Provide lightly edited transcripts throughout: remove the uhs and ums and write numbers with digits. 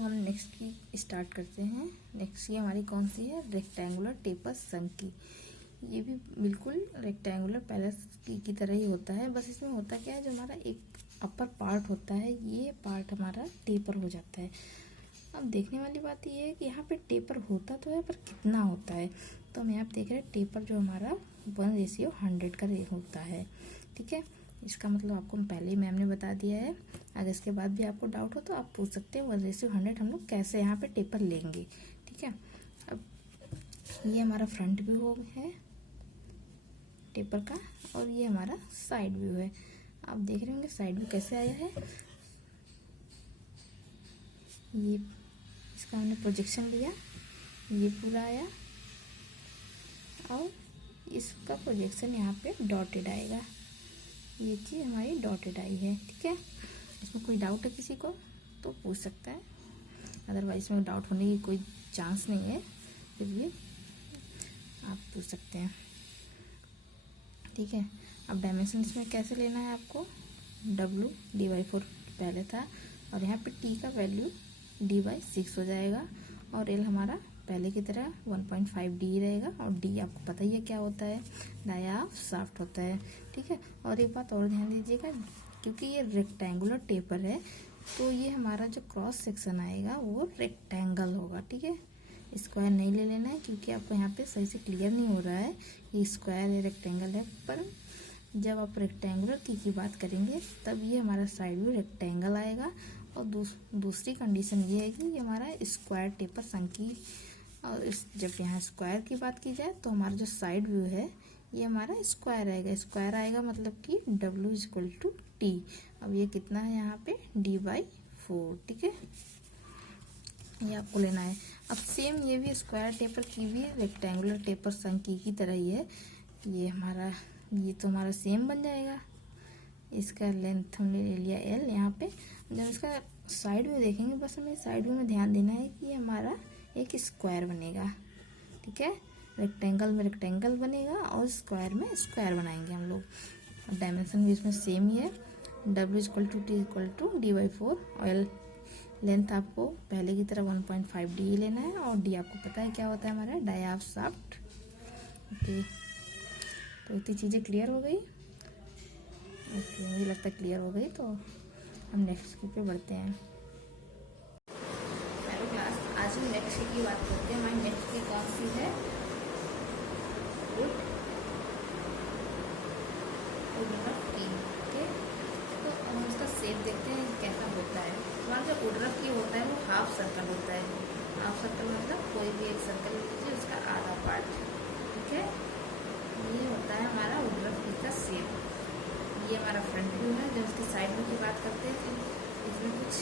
हम नेक्स्ट की स्टार्ट करते हैं। नेक्स्ट की हमारी कौन सी है, रेक्टेंगुलर टेपर संक की। ये भी बिल्कुल रेक्टेंगुलर पैलेस की तरह ही होता है, बस इसमें होता क्या है, जो हमारा एक अपर पार्ट होता है ये पार्ट हमारा टेपर हो जाता है। अब देखने वाली बात ये है कि यहाँ पे टेपर होता तो है पर कितना होता है। तो हम यहाँ पे देख रहे हैं टेपर जो हमारा 1:100 का होता है। ठीक है, इसका मतलब आपको पहले ही मैम ने बता दिया है। अगर इसके बाद भी आपको डाउट हो तो आप पूछ सकते हैं 1:100 हम लोग कैसे यहाँ पे टेपर लेंगे। ठीक है, अब ये हमारा फ्रंट व्यू है टेपर का और ये हमारा साइड व्यू है। आप देख रहे होंगे साइड व्यू कैसे आया है। ये इसका हमने प्रोजेक्शन लिया, ये पूरा आया और इसका प्रोजेक्शन यहाँ पे डॉटेड आएगा। ये चीज़ हमारी डॉटेड आई है। ठीक है, इसमें कोई डाउट है किसी को तो पूछ सकता है, अदरवाइज इसमें डाउट होने की कोई चांस नहीं है, फिर भी आप पूछ सकते हैं। ठीक है, अब डायमेंशन इसमें कैसे लेना है आपको, W/4 पहले था और यहाँ पे T का वैल्यू D/6 हो जाएगा और L हमारा पहले की तरह 1.5D रहेगा और D आपको पता ही है क्या होता है, डाया ऑफ शाफ्ट होता है। ठीक है, और एक बात और ध्यान दीजिएगा, क्योंकि ये रेक्टेंगुलर टेपर है तो ये हमारा जो क्रॉस सेक्शन आएगा वो रेक्टेंगल होगा। ठीक है, स्क्वायर नहीं ले लेना है क्योंकि आपको यहाँ पे सही से क्लियर नहीं हो रहा है कि स्क्वायर है रेक्टेंगल है, पर जब आप रेक्टेंगुलर की बात करेंगे तब ये हमारा साइड व्यू रेक्टेंगल आएगा। और दूसरी कंडीशन ये है कि ये हमारा स्क्वायर टेपर संक की, और जब यहाँ स्क्वायर की बात की जाए तो हमारा जो साइड व्यू है ये हमारा स्क्वायर आएगा। स्क्वायर आएगा मतलब कि W=T। अब ये कितना है यहाँ पे D/4। ठीक है, ये आपको लेना है। अब सेम ये भी स्क्वायर टेपर की भी रेक्टेंगुलर टेपर संक की तरह ही है। ये तो हमारा सेम बन जाएगा। इसका लेंथ हमने ले लिया L यहाँ पे। जब इसका साइड व्यू देखेंगे बस हमें साइड व्यू में ध्यान देना है कि ये हमारा एक स्क्वायर बनेगा। ठीक है, रेक्टेंगल में रेक्टेंगल बनेगा और स्क्वायर में स्क्वायर बनाएंगे हम लोग। डायमेंशन भी इसमें सेम ही है, W=T=D/4 और लेंथ आपको पहले की तरह 1.5D लेना है और D आपको पता है क्या होता है हमारा, डाया ऑफ शाफ्ट। ओके, तो इतनी चीज़ें क्लियर हो गई। ओके, मुझे लगता है क्लियर हो गई, तो हम नेक्स्ट पे बढ़ते हैं। हेलो क्लास, आज हम नेक्स्ट की बात करते हैं। हमारी नेक्स्ट की कौन सी है, वुडरफ की। ओके, तो हम इसका शेप देखते हैं कैसा होता है। हमारा जो वुडरफ की होता है वो हाफ सर्कल होता है। हाफ सर्कल मतलब कोई भी एक सर्कल लीजिए उसका आधा पार्ट। ठीक है, ये होता है हमारा वुडरफ की का शेप। ये हमारा फ्रंट व्यू है। जब इसकी साइड व्यू की बात करते हैं तो इसमें कुछ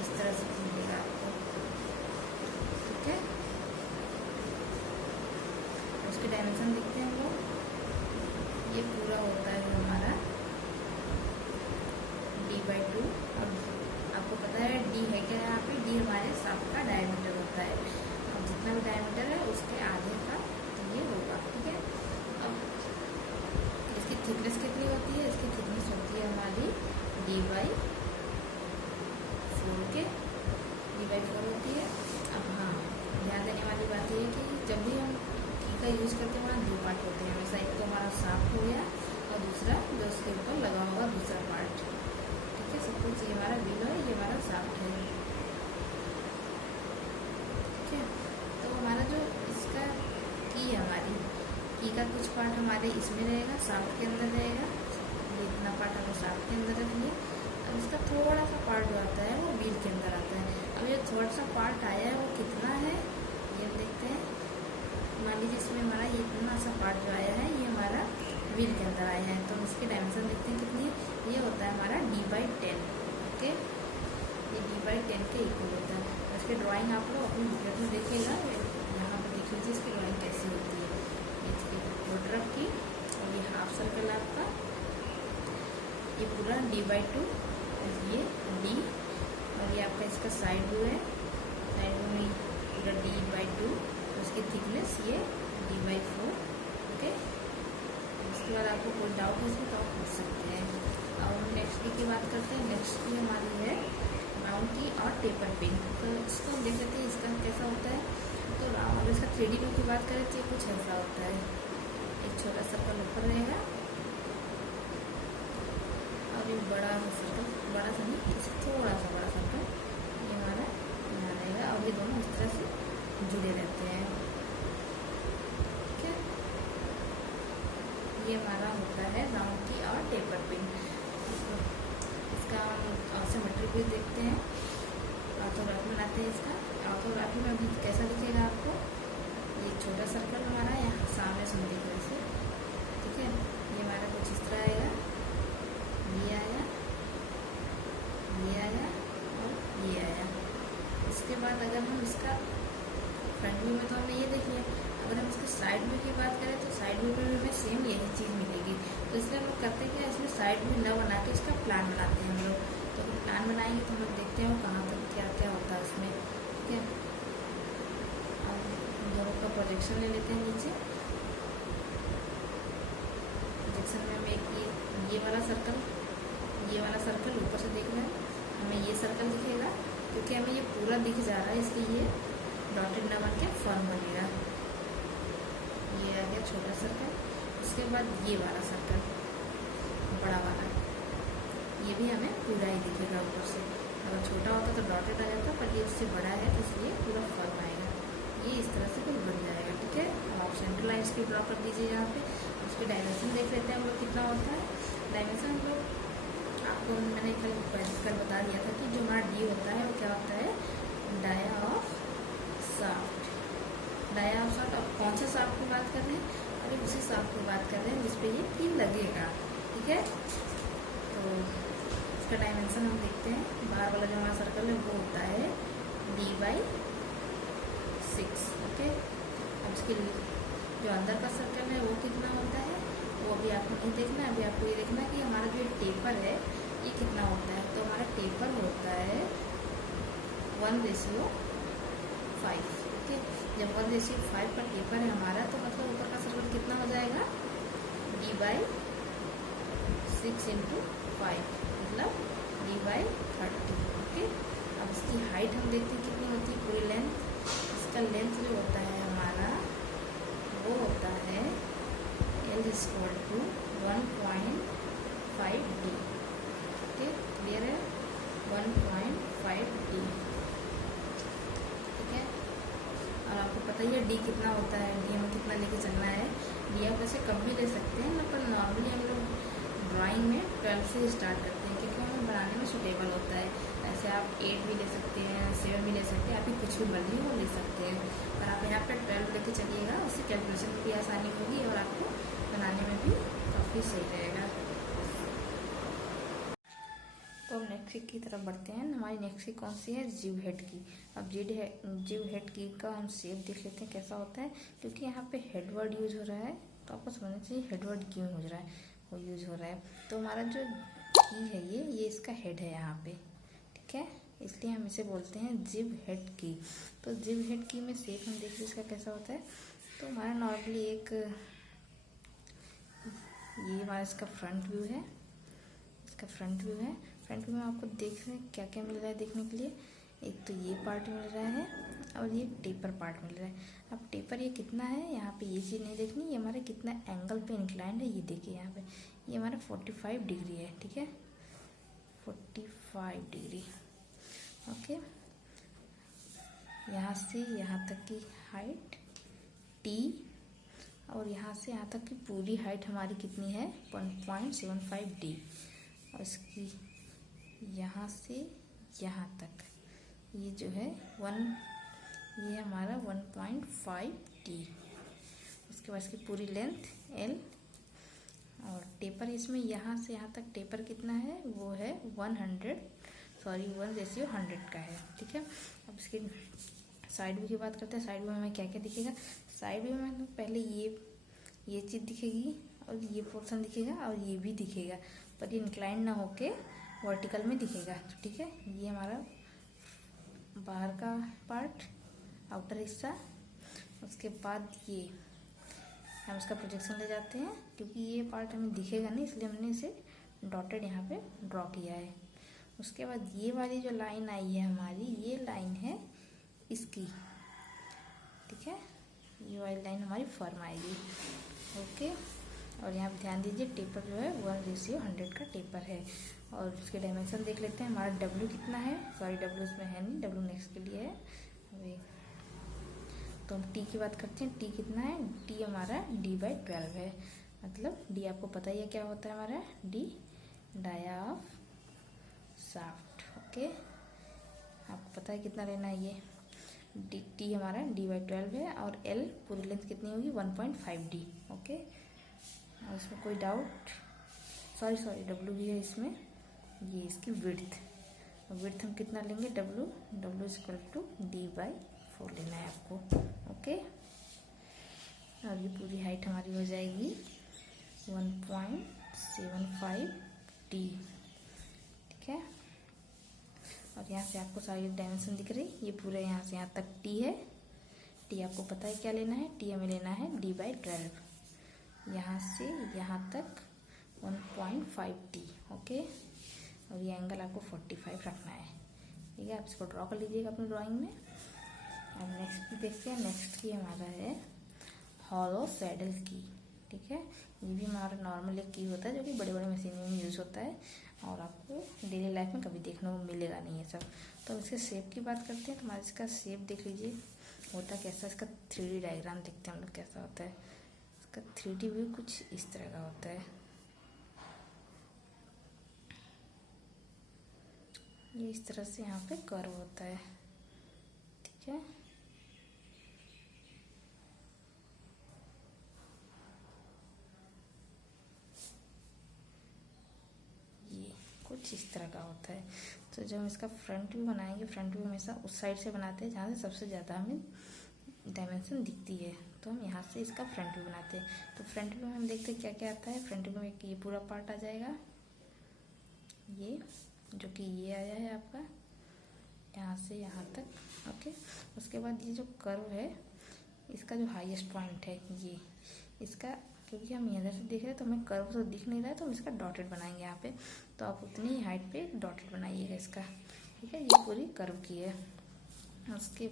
इस तरह से मिलेगा आपको। ठीक है, उसके डायमेंशन देखते हैं हम लोग। ये पूरा होता है हमारा D/2 और आपको पता है D है क्या, यहाँ पे D हमारे शाफ्ट का डायमीटर होता है और जितना भी डायमीटर है उसके आधे का ये होगा। ठीक है, अब इसकी थिकनेस कितनी होती है, इसकी थिकनेस होती है हमारी D/4 के D/4 होती है। अब हाँ, ध्यान देने वाली बात ये है कि जब भी हम की का यूज़ करते हैं वहाँ 2 पार्ट होते हैं हमेशा। एक तो हमारा शाफ्ट हो गया और दूसरा जो उसके ऊपर लगा होगा दूसरा पार्ट। ठीक है, सब कुछ ये हमारा व्हील है, ये हमारा शाफ्ट है। ठीक है, तो हमारा जो इसका की है, हमारी की का कुछ पार्ट हमारे इसमें रहेगा, शाफ्ट के अंदर रहेगा। ये इतना पार्ट हम शाफ्ट के अंदर रखेंगे। अब इसका थोड़ा सा पार्ट जो आता है वो व्हील के अंदर आता है। अब ये थोड़ा सा पार्ट आया है वो कितना है ये देखते हैं। मान लीजिए इसमें हमारा ये इतना सा पार्ट जो आया है ये हमारा व्हील के अंदर आया है, तो हम इसकी डायमेंशन देखते हैं कितनी है। ये होता है हमारा D/10। ओके, ये D/10 के इक्वल होता है। इसकी ड्राइंग आप लोग अपनी बुकलेट में देखिएगा, यहाँ पर देख लीजिए इसकी ड्राइंग कैसी होती है। इसकी वुडरफ की और ये हाफ सर्कल आपका, ये पूरा D/2 और ये D और ये आपका इसका साइड व्यू है। साइड व्यू में पूरा D/2, उसकी थिकनेस ये D/4। ओके, उसके बाद आपको कोई डाउट है इसमें तो आप पूछ सकते हैं। अब हम नेक्स्ट की बात करते हैं। नेक्स्ट की हमारी है माउंट की और टेपर पिन। तो इसको हम देख लेते हैं इसका कैसा होता है। तो अगर इसका 3D व्यू की बात करें तो ये कुछ ऐसा होता है। एक छोटा सर्कल ऊपर रहेगा और एक बड़ा सा सर्कल, बड़ा सा नहीं, इससे थोड़ा सा बड़ा सर्कल ये हमारा यहाँ रहेगा और ये दोनों इस तरह से जुड़े रहते हैं। ठीक है, ये हमारा होता है राउंड की और टेपर पिन। इसका हम सिमेट्री भी देखते हैं, ऑर्थोग्राफी बनाते हैं। इसका ऑर्थोग्राफी में भी कैसा दिखेगा आपको, ये छोटा सर्कल हमारा यहाँ सामने से दिख रहा है। ठीक है, ये हमारा कुछ इस तरह आएगा, ये आया, ये आया और ये आया। इसके बाद अगर हम इसका फ्रंट व्यू में तो हमने ये देख लिया, अगर हम इसके साइड व्यू की बात करें तो साइड व्यू में हमें सेम यही चीज़ मिलेगी। तो इसलिए हम लोग करते हैं क्या, इसमें साइड व्यू न बना के इसका प्लान बनाते हैं हम लोग। तो अगर प्लान बनाएंगे तो हम लोग देखते हैं वो कहाँ तक क्या क्या होता है इसमें। ठीक है, अब दोनों का प्रोजेक्शन ले लेते हैं नीचे। प्रोजेक्शन में हमें एक ये वाला सर्कल ऊपर से देख रहे हैं, हमें ये सर्कल दिखेगा क्योंकि हमें ये पूरा दिख जा रहा है, इसलिए ये डॉटेड न बन के फॉर्म बनेगा। ये आ गया छोटा सर्कल। उसके बाद ये वाला सर्कल बड़ा वाला, ये भी हमें पूरा ही दिखेगा ऊपर से। अगर छोटा होता तो डॉटेड आ जाता, पर ये इससे बड़ा है तो इसलिए पूरा फॉर्म आएगा। ये इस तरह से कुछ बन जाएगा। ठीक है, अब आप सेंटर लाइन इसकी ड्रॉ कर दीजिए यहाँ पे। उसकी डायमेंशन देख लेते हैं हम लोग कितना होता है। डायमेंशन हम लोग आपको मैंने कल बता दिया था कि जो हमारा डी होता है वो क्या होता है, dia of shaft. Dia of shaft, अब कौन सा शाफ्ट की बात कर रहे हैं, अरे उसी शाफ्ट की बात कर रहे हैं जिसपे ये पिन लगेगा। ठीक है, तो इसका डायमेंशन हम देखते हैं। बाहर वाला जो हमारा सर्कल है वो होता है D/6। ओके, अब इसके जो अंदर का सर्कल है वो कितना होता है वो अभी आपको नहीं देखना है, अभी आपको ये देखना है कि हमारा जो टेपर है ये कितना होता है। तो हमारा टेपर होता है 1:5। ओके, जब 1:5 का टेपर है हमारा तो मतलब ऊपर का सर्कल कितना हो जाएगा, D/6 × 5 मतलब D/30। ओके, अब इसकी हाइट हम देखते हैं कितनी होती है, पूरी लेंथ। इसका लेंथ जो होता है हमारा वो होता है L = 1.5D। ओके, क्लियर है, 1.5D। ठीक है, और आपको पता ही है डी कितना होता है, डी हमें कितना लेके चलना है। डी आप वैसे कम भी ले सकते हैं, पर नॉर्मली हम लोग ड्राइंग में 12 से स्टार्ट करते हैं क्योंकि हमें बनाने में सूटेबल होता है। ऐसे आप 8 भी ले सकते हैं, 7 भी ले सकते हैं, आप ही कुछ भी मर्जी वो ले सकते हैं, पर आप यहाँ पर 12 लेके चलिएगा, उससे कैलकुलेशन में भी आसानी होगी और आपको बनाने में भी काफ़ी सही रहेगा। तो अब नेक्स्ट की तरफ बढ़ते हैं। हमारी नेक्स्ट कौन सी है, जीव हेड की। अब जीव हेड की का हम शेप देख लेते हैं कैसा होता है, क्योंकि यहाँ पे हेडवर्ड यूज हो रहा है तो आपको समझना चाहिए हेडवर्ड क्यों हो रहा है, वो यूज हो रहा है। तो हमारा जो की है ये इसका हेड है यहाँ पे। ठीक है, इसलिए हम इसे बोलते हैं जीव हेड की। तो जीव हेड की में शेप हम देख लीजिए इसका कैसा होता है। तो हमारा नॉर्मली एक ये हमारा इसका फ्रंट व्यू है, इसका फ्रंट व्यू है। फ्रंट व्यू में आपको देख रहे हैं क्या क्या मिल रहा है देखने के लिए, एक तो ये पार्ट मिल रहा है और ये टेपर पार्ट मिल रहा है। अब टेपर ये कितना है, यहाँ पे ये चीज़ नहीं देखनी, ये हमारा कितना एंगल पे इंक्लाइंड है ये देखिए यहाँ पे, ये हमारा 45 डिग्री है। ठीक है, 45 डिग्री। ओके, यहाँ से यहाँ तक की हाइट T और यहाँ से यहाँ तक की पूरी हाइट हमारी कितनी है 1.75D और इसकी यहाँ से यहाँ तक ये जो है ये हमारा 1.5D। उसके बाद इसकी पूरी लेंथ L और टेपर इसमें यहाँ से यहाँ तक टेपर कितना है वो है 1:100 का है। ठीक है, अब इसकी साइड व्यू की बात करते हैं। साइड व्यू में क्या क्या दिखेगा, साइड व्यू में तो पहले ये चीज़ दिखेगी और ये पोर्शन दिखेगा और ये भी दिखेगा, पर ये इंक्लाइन ना होके वर्टिकल में दिखेगा। तो ठीक है, ये हमारा बाहर का पार्ट, आउटर हिस्सा। उसके बाद ये हम इसका प्रोजेक्शन ले जाते हैं, क्योंकि ये पार्ट हमें दिखेगा नहीं इसलिए हमने इसे डॉटेड यहाँ पे ड्रॉ किया है। उसके बाद ये वाली जो लाइन आई है हमारी, ये लाइन है ये वाली लाइन हमारी फर्म आएगी। ओके, और यहाँ पे ध्यान दीजिए टेपर जो है 1:100 का टेपर है। और उसके डायमेंशन देख लेते हैं, हमारा डब्ल्यू कितना है, सॉरी डब्ल्यू इसमें है नहीं, डब्ल्यू नेक्स्ट के लिए है अभी। तो हम टी की बात करते हैं, टी कितना है, टी हमारा D/12 है। मतलब डी आपको पता ही है क्या होता है हमारा, डी डाया शाफ्ट। ओके, आपको पता है कितना लेना है ये, टी हमारा D/12 है और एल पूरी लेंथ कितनी होगी 1.5D। ओके, और इसमें कोई डाउट, सॉरी डब्ल्यू भी है इसमें, ये इसकी विड्थ हम कितना लेंगे, डब्ल्यू = D/4 लेना है आपको। ओके, और ये पूरी हाइट हमारी हो जाएगी 1.75D। ठीक है, और यहाँ से आपको सारी डायमेंशन दिख रही, ये पूरे यहाँ से यहाँ तक टी है। टी आपको पता है क्या लेना है, टी हमें लेना है D/12, यहाँ से यहाँ तक 1.5D। ओके, और ये एंगल आपको 45 रखना है। ठीक है, आप इसको ड्रॉ कर लीजिएगा अपनी ड्राइंग में। अब नेक्स्ट की देखते हैं, नेक्स्ट की हमारा है हॉलो सैडल की। ठीक है, ये भी हमारा नॉर्मल एक की होता है जो कि बड़े बड़े मशीनों में यूज़ होता है और आपको डेली लाइफ में कभी देखने को मिलेगा नहीं है सब। तो इसके शेप की बात करते हैं, तो हमारे इसका शेप देख लीजिए होता कैसा, इसका 3D डायग्राम देखते हैं हम लोग कैसा होता है। इसका 3D व्यू कुछ इस तरह का होता है, ये इस तरह से यहाँ पे कर्व होता है। ठीक है, ये कुछ इस तरह का होता है। तो जब हम इसका फ्रंट व्यू बनाएंगे, फ्रंट व्यू हमेशा उस साइड से बनाते हैं जहाँ से सबसे ज़्यादा हमें डायमेंशन दिखती है, तो हम यहाँ से इसका फ्रंट व्यू बनाते हैं। तो फ्रंट व्यू में हम देखते हैं क्या क्या आता है। फ्रंट व्यू में ये पूरा पार्ट आ जाएगा, ये जो कि ये आया है आपका यहाँ से यहाँ तक। ओके, उसके बाद ये जो कर्व है, इसका जो हाईएस्ट पॉइंट है ये, इसका क्योंकि हम इधर से देख रहे हैं तो हमें कर्व तो दिख नहीं रहा है, तो हम इसका डॉटेड बनाएंगे यहाँ पे। तो आप उतनी ही हाइट पे डॉटेड बनाइएगा इसका। ठीक है, ये पूरी कर्व की है। उसके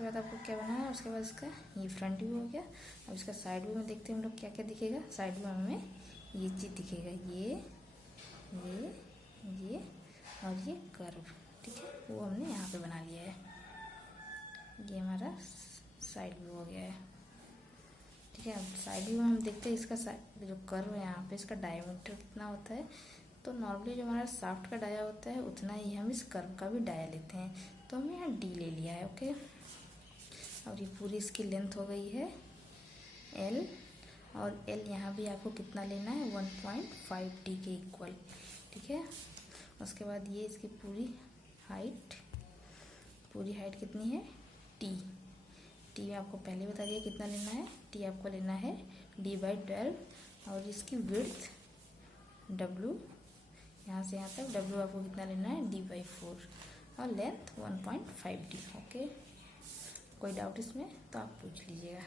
बाद आपको क्या बनाना है, उसके बाद इसका ये फ्रंट व्यू हो गया। अब इसका साइड व्यू में देखते हैं हम लोग क्या क्या दिखेगा। साइड व्यू में हमें ये चीज़ दिखेगा, ये और ये कर्व। ठीक है, वो हमने यहाँ पे बना लिया है, ये हमारा साइड व्यू हो गया है। ठीक है, अब साइड व्यू में हम देखते हैं इसका जो कर्व है यहाँ पे, इसका डायमीटर कितना होता है। तो नॉर्मली जो हमारा शाफ्ट का डाया होता है उतना ही हम इस कर्व का भी डाया लेते हैं, तो हमने यहाँ D ले लिया है। ओके, और ये पूरी इसकी लेंथ हो गई है L, और L यहाँ भी आपको कितना लेना है 1.5D के इक्वल। ठीक है, उसके बाद ये इसकी पूरी हाइट कितनी है टी आपको पहले बता दिया कितना लेना है। टी आपको लेना है D/12, और इसकी विड्थ W, यहाँ से यहाँ तक W आपको कितना लेना है D/4, और लेंथ 1.5D। ओके, कोई डाउट इसमें तो आप पूछ लीजिएगा।